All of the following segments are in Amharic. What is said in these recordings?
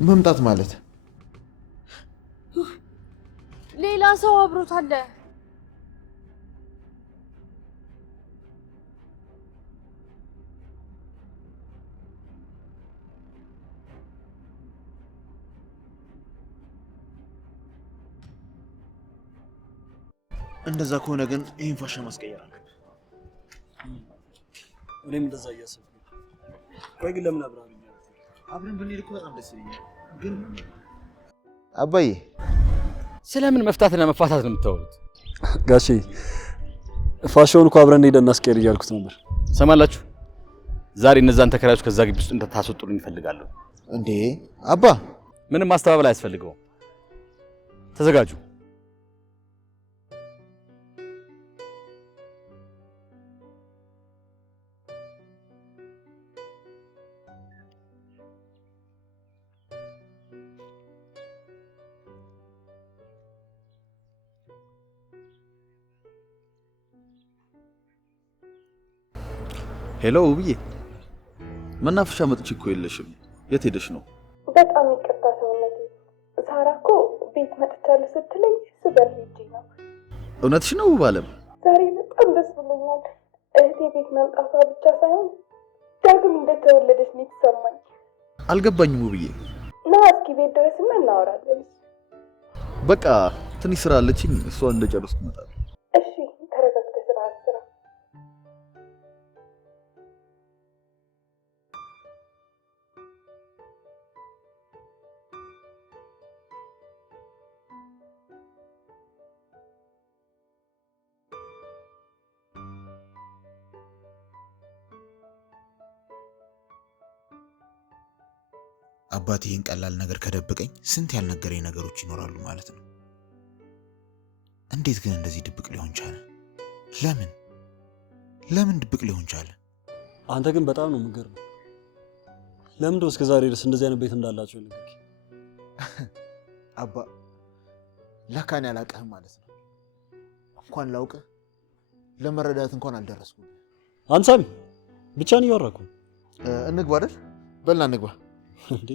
መምጣት ማለት ሌላ ሰው አብሮት አለ። እንደዛ ከሆነ ግን ይሄን ፋሻ ማስቀየር አለብን። እኔም እንደዛ እያሰብኩ ቆይ ግን ለምን አብረን ብንሄድ እኮ በጣም ደስ ይለኛል። ግን አባዬ ስለምን መፍታትና መፋታት ነው የምታወሩት? ጋሼ ፋሻውን እኮ አብረን ሄደን እናስቀይር እያልኩት ነበር። ሰማላችሁ? ዛሬ እነዛን ተከራዮች ከዛ ግቢ ውስጥ እንድታስወጡልኝ እፈልጋለሁ። እንዴ አባ ምንም ማስተባበል አያስፈልገውም። ተዘጋጁ። ሄሎ ውብዬ፣ መናፈሻ መጥቼ እኮ የለሽም። የት ሄደሽ ነው? በጣም ይቅርታ ሰውነቴ። ሳራ እኮ ቤት መጥቻለሁ ስትለኝ ስበር ሄጄ ነው። እውነትሽ ነው ውብ አለም? ዛሬ በጣም ደስ ብሎኛል። እህቴ ቤት መምጣቷ ብቻ ሳይሆን ዳግም እንደተወለደች ነው የተሰማኝ። አልገባኝም ውብዬ። ና እስኪ ቤት ድረስና እናወራለን። በቃ ትንሽ ስራ አለችኝ፣ እሷን እንደጨረስኩ እመጣለሁ። እሺ ተረጋግተህ ስራ ስራ። አባቴ ይህን ቀላል ነገር ከደበቀኝ ስንት ያልነገረኝ ነገሮች ይኖራሉ ማለት ነው። እንዴት ግን እንደዚህ ድብቅ ሊሆን ቻለ? ለምን ድብቅ ሊሆን ቻለ? አንተ ግን በጣም ነው የምትገርመው። ለምን እስከ ዛሬ ድረስ እንደዚህ አይነት ቤት እንዳላችሁ ልንገርህ። አባ ለካን ያላቀህ ማለት ነው። እንኳን ላውቅህ ለመረዳት እንኳን አልደረስኩም። አንሳሚ ብቻን እያወራኩ እንግባ አይደል? በልና እንግባ። እንዴ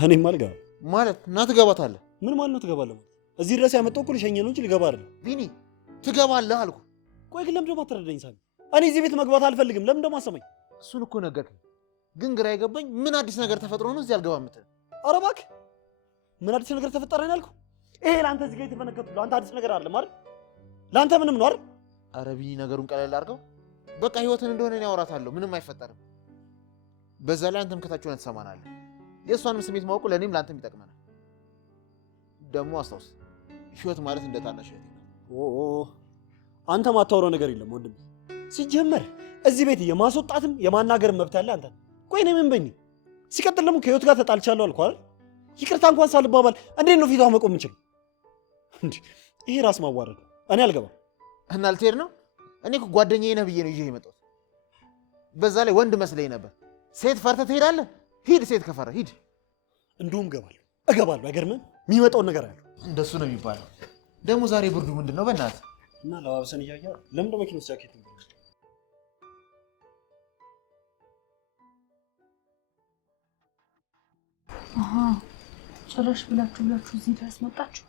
እኔም አልገባም ማለት እና ትገባታለህ? ምን ማለት ነው ትገባለህ? እዚህ ድረስ ያመጣው እኮ ልሸኘህ ነው እንጂ ልገባ አይደለም። ቢኒ ትገባለህ አልኩ። ቆይ ግን ለምን ደግሞ አትረዳኝ ሳሚ? እኔ እዚህ ቤት መግባት አልፈልግም። ለምን ደግሞ አሰማኝ? እሱን እኮ ነገርኩህ። ግን ግራ የገባኝ ምን አዲስ ነገር ተፈጥሮ ነው እዚህ አልገባም የምትል? ኧረ እባክህ ምን አዲስ ነገር ተፈጠረ ነው ያልኩህ? ይሄ ለአንተ እዚህ ጋር የተፈነከቱት ለአንተ አዲስ ነገር አይደለም አይደል? ለአንተ ምንም ነው አይደል? ኧረ ቢኒ ነገሩን ቀለል አድርገው። በቃ ህይወትን እንደሆነ እኔ አወራታለሁ፣ ምንም አይፈጠርም። በዛ ላይ አንተም ከታች ሆነህ ትሰማናለህ። የእሷንም ስሜት ማወቁ ለእኔም ለአንተም ይጠቅመናል። ደግሞ አስታውስ ህይወት ማለት እንደ ታናሽ እህቴ ነው። አንተ ማታወራው ነገር የለም ወንድም። ሲጀመር እዚህ ቤት የማስወጣትም የማናገርም መብት ያለ አንተ። ቆይ እኔ ምን በኝ? ሲቀጥል ደግሞ ከህይወት ጋር ተጣልቻለሁ አልኩህ አይደል? ይቅርታ እንኳን ሳልባባል እንዴት ነው ፊቷ መቆም የምችለው? ይሄ ራስ ማዋረድ ነው። እኔ አልገባም። እና ልትሄድ ነው? እኔ እኮ ጓደኛዬ ነህ ብዬ ነው ይዤ የመጣሁት። በዛ ላይ ወንድ መስለኝ ነበር። ሴት ፈርተህ ትሄዳለህ? ሂድ፣ ሴት ከፈረህ ሂድ። እንደውም እገባለሁ። አይገርምም? የሚመጣውን ነገር አያለሁ። እንደሱ ነው የሚባለው። ደግሞ ዛሬ ብርዱ ምንድን ነው በእናትህ? እና ለባብሰን እያያ ለምን ደግሞ መኪና ውስጥ ጃኬት ነው? ጭራሽ ብላችሁ እዚህ ድረስ መጣችሁ።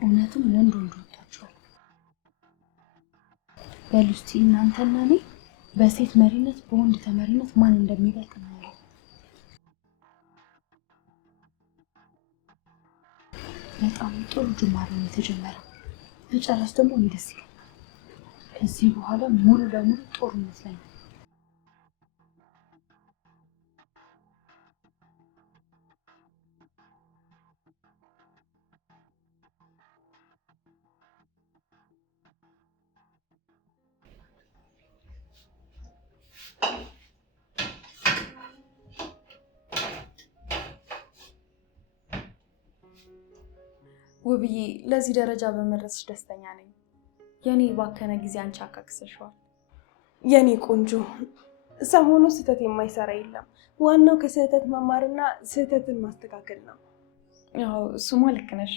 እውነትም ለንዶ ወጣችኋል። በሉ እስቲ እናንተና እኔ በሴት መሪነት በወንድ ተመሪነት ማን እንደሚበልጥ ነው። በጣም ጥሩ ጅማሬ ነው የተጀመረው። መጨረስ ደግሞ ደስ ይላል። ከዚህ በኋላ ሙሉ ለሙሉ ጦር ይመስለኛል። ውብዬ ለዚህ ደረጃ በመድረስሽ ደስተኛ ነኝ። የኔ ባከነ ጊዜ አንቺ አካክሰሽዋል። የኔ ቆንጆ ሰሞኑ ስህተት የማይሰራ የለም። ዋናው ከስህተት መማርና ስህተትን ማስተካከል ነው። ያው እሱማ ልክ ነሽ።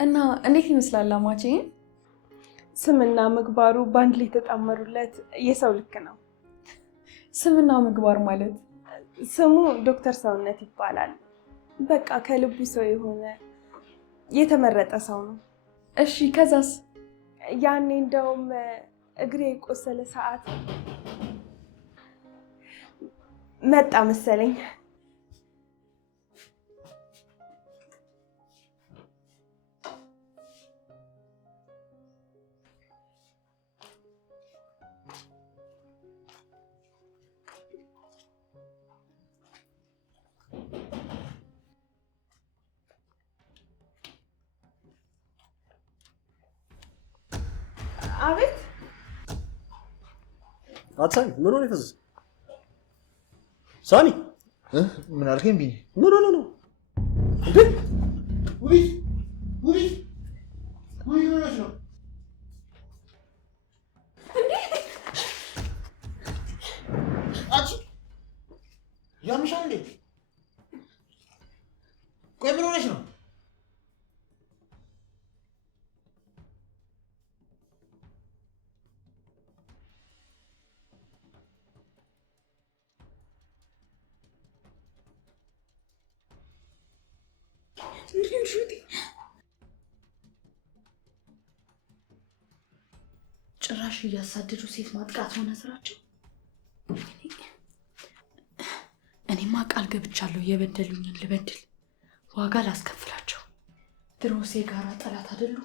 እና እንዴት ይመስላል አማቼ? ስምና ምግባሩ በአንድ ላይ የተጣመሩለት የሰው ልክ ነው። ስምና ምግባር ማለት? ስሙ ዶክተር ሰውነት ይባላል። በቃ ከልቡ ሰው የሆነ የተመረጠ ሰው ነው። እሺ ከዛስ? ያኔ እንደውም እግሬ የቆሰለ ሰዓት መጣ መሰለኝ። አቤት። አትሳሚ ምን ሆነ ይፈዝ? ሳሚ ምን አልከኝ? ቢኒ ምን ሆነ ነው እንዴ? ውቢት ውቢት ውቢት ምን ሆነሽ ነው? አንቺ ያምሻል እንዴ? ቆይ ምን ሆነሽ ነው? ጭራሽ እያሳደዱ ሴት ማጥቃት ሆነ ስራቸው። እኔማ ቃል ገብቻለሁ የበደሉኝን ልበድል፣ ዋጋ ላስከፍላቸው። ድሮስ የጋራ ጠላት አይደሉ?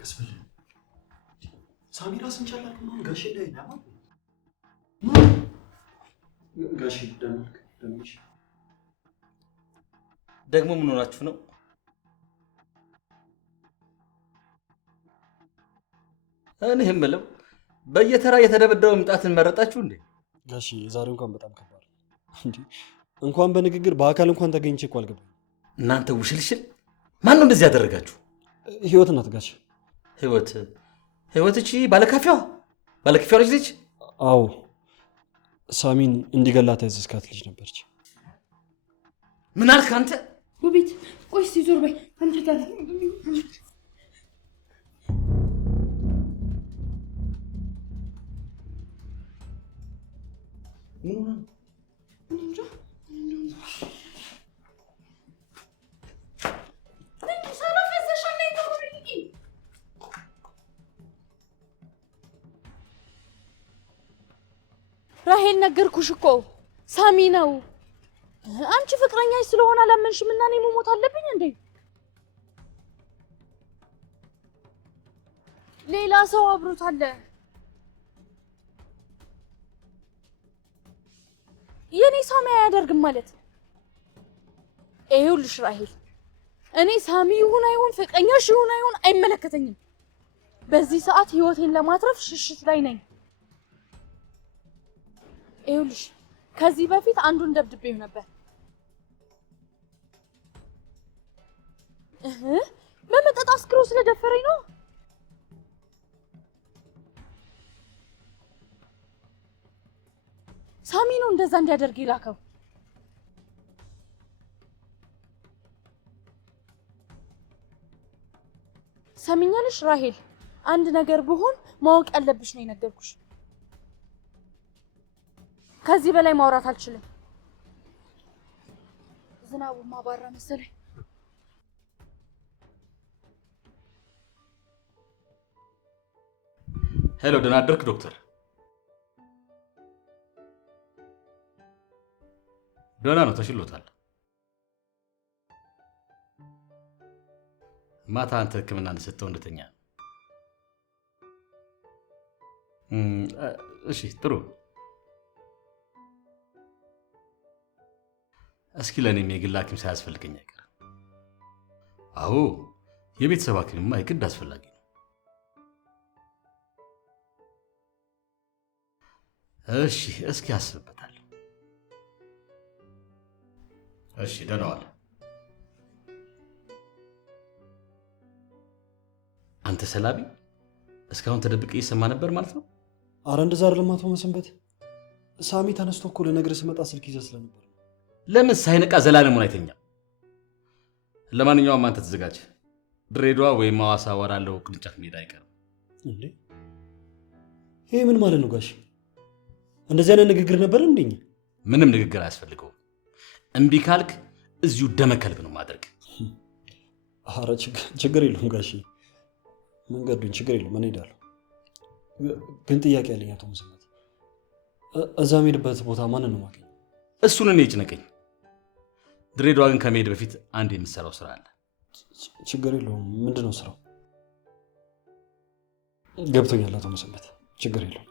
ቀስበል ሳሚ ራስን ቻላል ነው ጋሼ ላይ ነው ጋሼ ደምሽ ደግሞ ምን ሆናችሁ ነው? እኔ የምለው በየተራ የተደበደበው ምጣትን መረጣችሁ እንዴ? ጋሼ ዛሬው እንኳን በጣም ከባድ እንዴ! እንኳን በንግግር በአካል እንኳን ተገኝቼ እኮ አልገባኝ። እናንተ ውሽልሽል ማን ነው እንደዚህ ያደረጋችሁ? ህይወት ናት ጋሼ። ህይወት እቺ ባለካፊያዋ ልጅ? አዎ ሳሚን እንዲገላት ያዘዝካት ልጅ ነበረች። ምን አልክ አንተ? ውቢት ቆይ እስኪ ዞር በይ አንተ ጋር ራሄል ነገርኩሽ እኮ ሳሚ ነው። አንቺ ፍቅረኛሽ ስለሆነ አላመንሽም እና እኔ መሞት አለብኝ እንዴ? ሌላ ሰው አብሮት አለ። የኔ ሳሚ አያደርግም ማለት ይኸውልሽ ራሄል፣ እኔ ሳሚ ይሁን አይሁን ፍቅረኛሽ ይሁን አይሁን አይመለከተኝም። በዚህ ሰዓት ህይወቴን ለማትረፍ ሽሽት ላይ ነኝ። ይኸውልሽ ከዚህ በፊት አንዱን ደብድቤው ነበር። በመጠጥ አስክሮ ስለደፈረኝ ነው። ሳሚ ነው እንደዛ እንዲያደርግ ይላከው። ሰሚኛለሽ ራሄል፣ አንድ ነገር ብሆን ማወቅ ያለብሽ ነው የነገርኩሽ። ከዚህ በላይ ማውራት አልችልም። ዝናቡ ማባራ መሰለኝ። ሄሎ፣ ደህና አደርክ ዶክተር? ደህና ነው፣ ተሽሎታል። ማታ አንተ ህክምና እንደሰጠው እንደተኛ። እሺ ጥሩ። እስኪ ለእኔም የግል ሐኪም ሳያስፈልገኝ አይቀርም። አዎ የቤተሰብ ሐኪምማ የግድ አስፈላጊ ነው። እሺ እስኪ አስብበታለሁ። እሺ ደህና ዋል። አንተ ሰላቢ እስካሁን ተደብቄ እየሰማ ነበር ማለት ነው? አረ እንደዛ አይደለም አቶ መሰንበት። ሳሚ ተነስቶ እኮ ልነግርህ ስመጣ ስልክ ይዘህ ስለነበር። ለምን ሳይነቃ ዘላለሙን አይተኛም? ለማንኛውም አንተ ተዘጋጅ። ድሬዳዋ ወይም ሐዋሳ ወዳለው ቅርንጫፍ መሄድ አይቀርም። እንዴ ይሄ ምን ማለት ነው ጋሽ? እንደዚህ አይነት ንግግር ነበር እንደኛ? ምንም ንግግር አያስፈልገውም። እምቢ ካልክ እዚሁ ደመከልብ ነው ማድረግ። አረ ችግር የለውም ጋሽ፣ መንገዱን ችግር የለውም እኔ እሄዳለሁ። ግን ጥያቄ ያለኝ አቶ መሰንበት፣ እዛ የምሄድበት ቦታ ማንን ነው የማገኘው? እሱን እኔ ጭነቀኝ። ድሬዳዋ ግን ከመሄድ በፊት አንድ የምትሰራው ስራ አለ። ችግር የለውም። ምንድን ነው ስራው? ገብቶኛል አቶ መሰንበት፣ ችግር የለውም።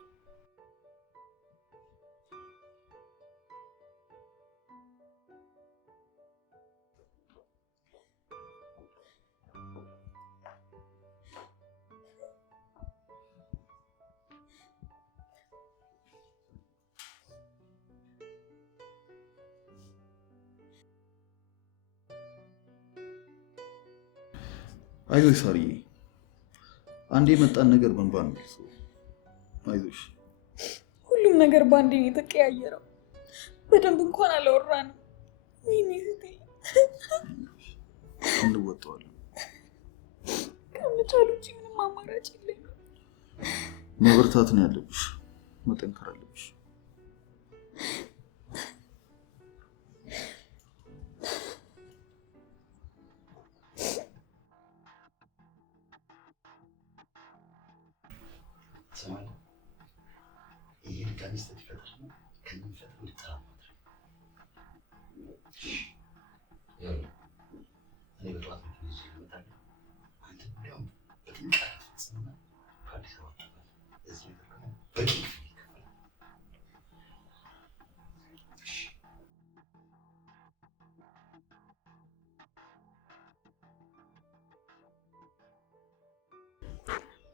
አይዞሽ ሳርዬ፣ አንዴ የመጣን ነገር በንባን መልሶ አይዞሽ። ሁሉም ነገር በአንዴ ነው የተቀያየረው። በደንብ እንኳን አላወራንም። ወይኔ እህቴ፣ እንወጣዋለን። ከመቻል ውጭ ምንም አማራጭ የለኝም። መበርታት ነው ያለብሽ፣ መጠንከር አለብሽ።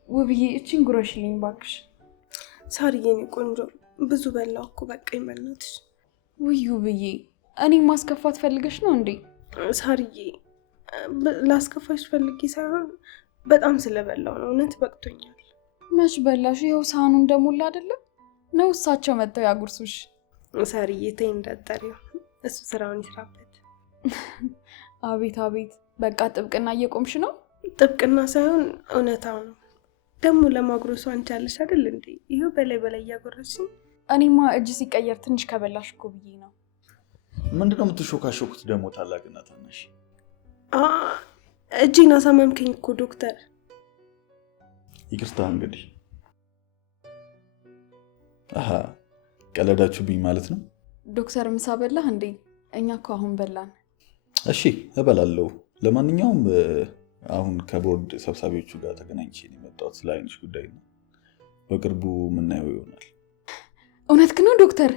ውብዬ እቺን ጉረሽልኝ ባክሽ። ሳርዬ እኔ ቆንጆ ብዙ በላው እኮ በቃኝ በእናትሽ። ውይ ውብዬ እኔ ማስከፋት ፈልገሽ ነው እንዴ? ሳርዬ ላስከፋሽ ፈልጌ ሳይሆን በጣም ስለበላው ነው። እውነት በቅቶኛል። መች በላሽ? ይኸው ሳህኑ እንደሞላ አይደለም ነው? እሳቸው መጥተው ያጉርሱሽ። ሳርዬ ተይ እንዳጠሪው፣ እሱ ስራውን ይስራበት። አቤት አቤት፣ በቃ ጥብቅና እየቆምሽ ነው? ጥብቅና ሳይሆን እውነታው ነው። ደግሞ ለማጉረሱ አንቺ አለሽ አይደል እንዴ? ይሄው በላይ በላይ እያጎረስሽኝ። እኔማ እጅ ሲቀየር ትንሽ ከበላሽ እኮ ብዬ ነው። ምንድነው የምትሾካሾኩት ደግሞ ታላቅና ታናሽ? እጄን አሳመምከኝ እኮ ዶክተር። ይቅርታ እንግዲህ። ቀለዳችሁብኝ ማለት ነው? ዶክተር ምሳ በላህ እንዴ? እኛ እኮ አሁን በላን። እሺ እበላለሁ። ለማንኛውም አሁን ከቦርድ ሰብሳቢዎቹ ጋር ተገናኝቼ ነው የመጣሁት ስለ አይንሽ ጉዳይ ነው። በቅርቡ የምናየው ይሆናል። እውነት ግን ነው ዶክተር?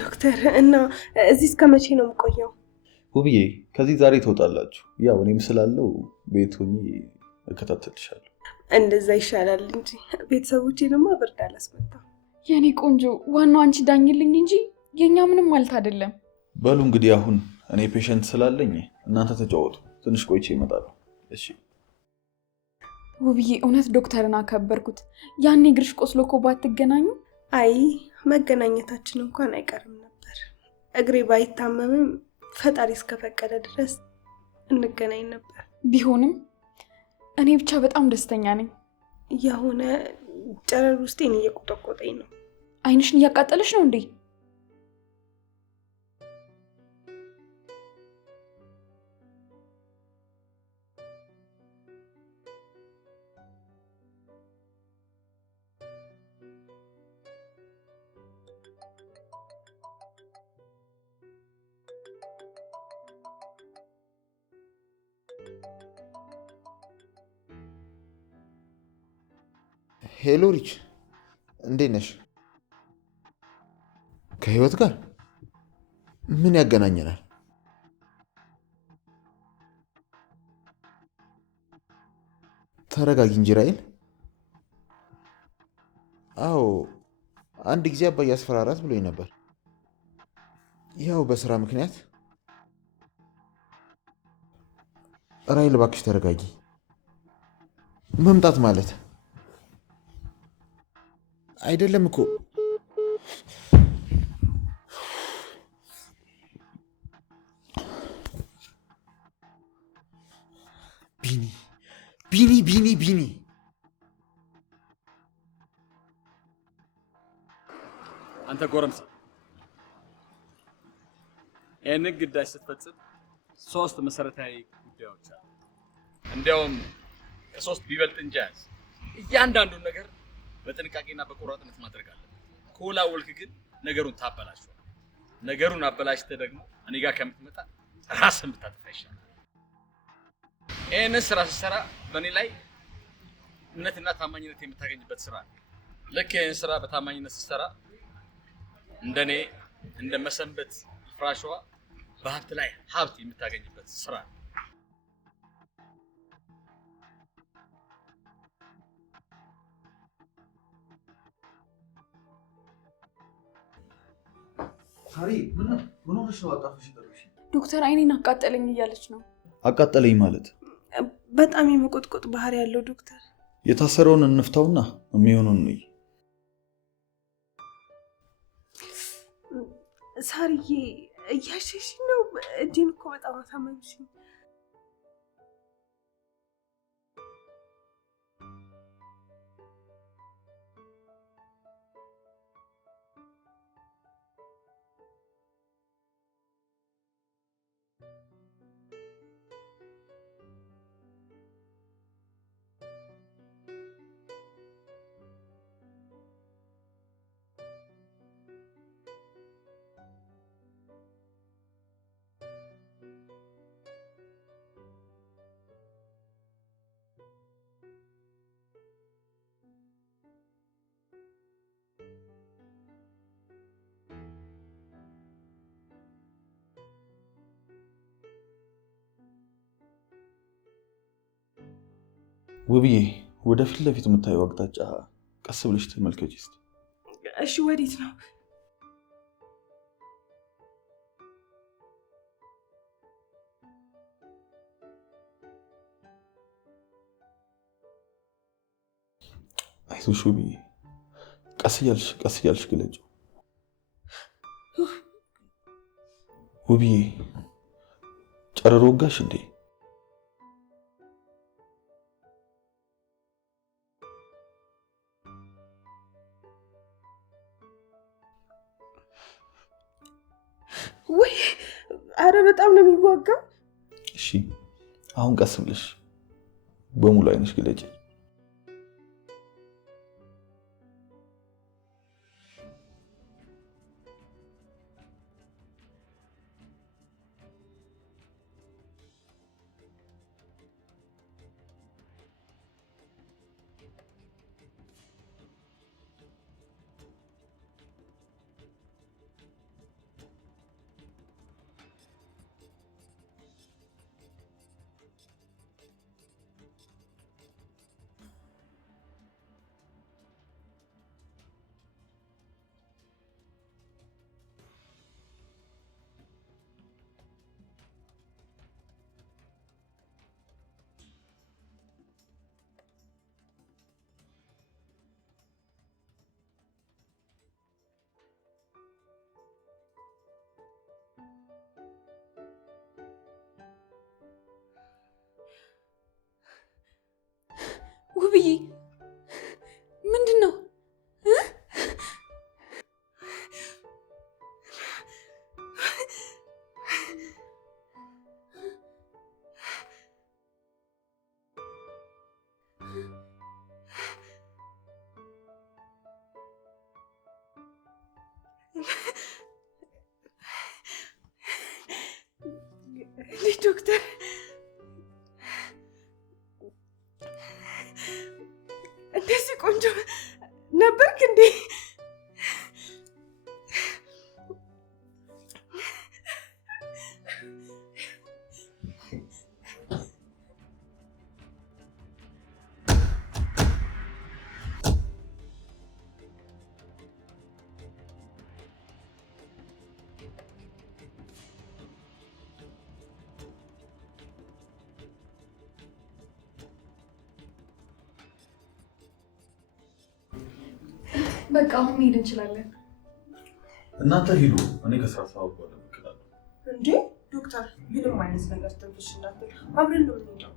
ዶክተር እና እዚህ እስከ መቼ ነው የምቆየው? ውብዬ ከዚህ ዛሬ ትወጣላችሁ። ያው እኔም ስላለው ቤት ሆኜ እከታተልሻለሁ። እንደዛ ይሻላል እንጂ ቤተሰቦቼንማ ብርድ አላስመታም። የኔ ቆንጆ ዋናው አንቺ ዳኝልኝ እንጂ የኛ ምንም ማለት አይደለም። በሉ እንግዲህ አሁን እኔ ፔሸንት ስላለኝ እናንተ ተጫወቱ። ትንሽ ቆይቼ እመጣለሁ። እሺ ውብዬ እውነት ዶክተርን አከበርኩት። ያኔ እግርሽ ቆስሎ እኮ ባትገናኙ። አይ መገናኘታችን እንኳን አይቀርም ነበር። እግሬ ባይታመምም ፈጣሪ እስከፈቀደ ድረስ እንገናኝ ነበር። ቢሆንም እኔ ብቻ በጣም ደስተኛ ነኝ። የሆነ ጨረር ውስጤን እየቆጠቆጠኝ ነው። አይንሽን እያቃጠለሽ ነው እንዴ? ሄሎ ሪች፣ እንዴት ነሽ? ከህይወት ጋር ምን ያገናኘናል? ተረጋጊ እንጂ ራይል። አዎ አንድ ጊዜ አባዬ አስፈራራት ብሎኝ ነበር። ያው በስራ ምክንያት። ራይል እባክሽ ተረጋጊ። መምጣት ማለት አይደለም እኮ። ቢኒ አንተ ጎረምሳ፣ ይህንን ግዳጅ ስትፈጽም 3 መሰረታዊ ጉዳዮች አሉ። እንዲያውም ከ3 ቢበልጥ እንጂ ያዝ። እያንዳንዱን ነገር በጥንቃቄና በቆራጥነት ማድረግ አለብህ። ከወላወልክ ግን ነገሩን ታበላሽው። ነገሩን አበላሽተህ ደግሞ እኔ ጋር ከምትመጣ ራስህን ብታጠፋ ይሻላል። ይህንን ስራ ስትሰራ በእኔ ላይ እምነትና ታማኝነት የምታገኝበት ስራ ነው። ልክ ይህን ስራ በታማኝነት ስትሰራ እንደኔ እንደ መሰንበት ፍራሽዋ በሀብት ላይ ሀብት የምታገኝበት ስራ ነው። ሳሪ ምን ሆነሽ ነው? አጣፍሽ ደረሽ? ዶክተር አይኔን አቃጠለኝ እያለች ነው። አቃጠለኝ ማለት በጣም የመቆጥቆጥ ባህሪ ያለው ዶክተር። የታሰረውን እንፍታውና የሚሆነውን ነው። ሳርዬ እያሸሽ ነው። እጅን እኮ በጣም አሳመምሽኝ። ውብዬ ወደ ፊት ለፊት የምታየው አቅጣጫ ቀስ ብለሽ ተመልከቺ እስቲ። እሺ ወዴት ነው? አይዞሽ ውብዬ፣ ቀስ እያልሽ ግለጪው። ውብዬ ጨረሮ ወጋሽ እንዴ? ወይ አረ በጣም ነው የሚዋጋው። እሺ አሁን ቀስ ብለሽ በሙሉ አይነሽ ግለጪ። ውብዬ ምንድን ነው? ዶክተር እንደዚህ ቆንጆ በቃ አሁን መሄድ እንችላለን። እናንተ ሂዱ፣ እኔ ከስራ ሰዓት በኋላ እመጣለሁ። እንዴ ዶክተር፣ ምንም አይነት ነገር ትንፍሽ እንዳትል፣ አብረን ነው የምንሄደው።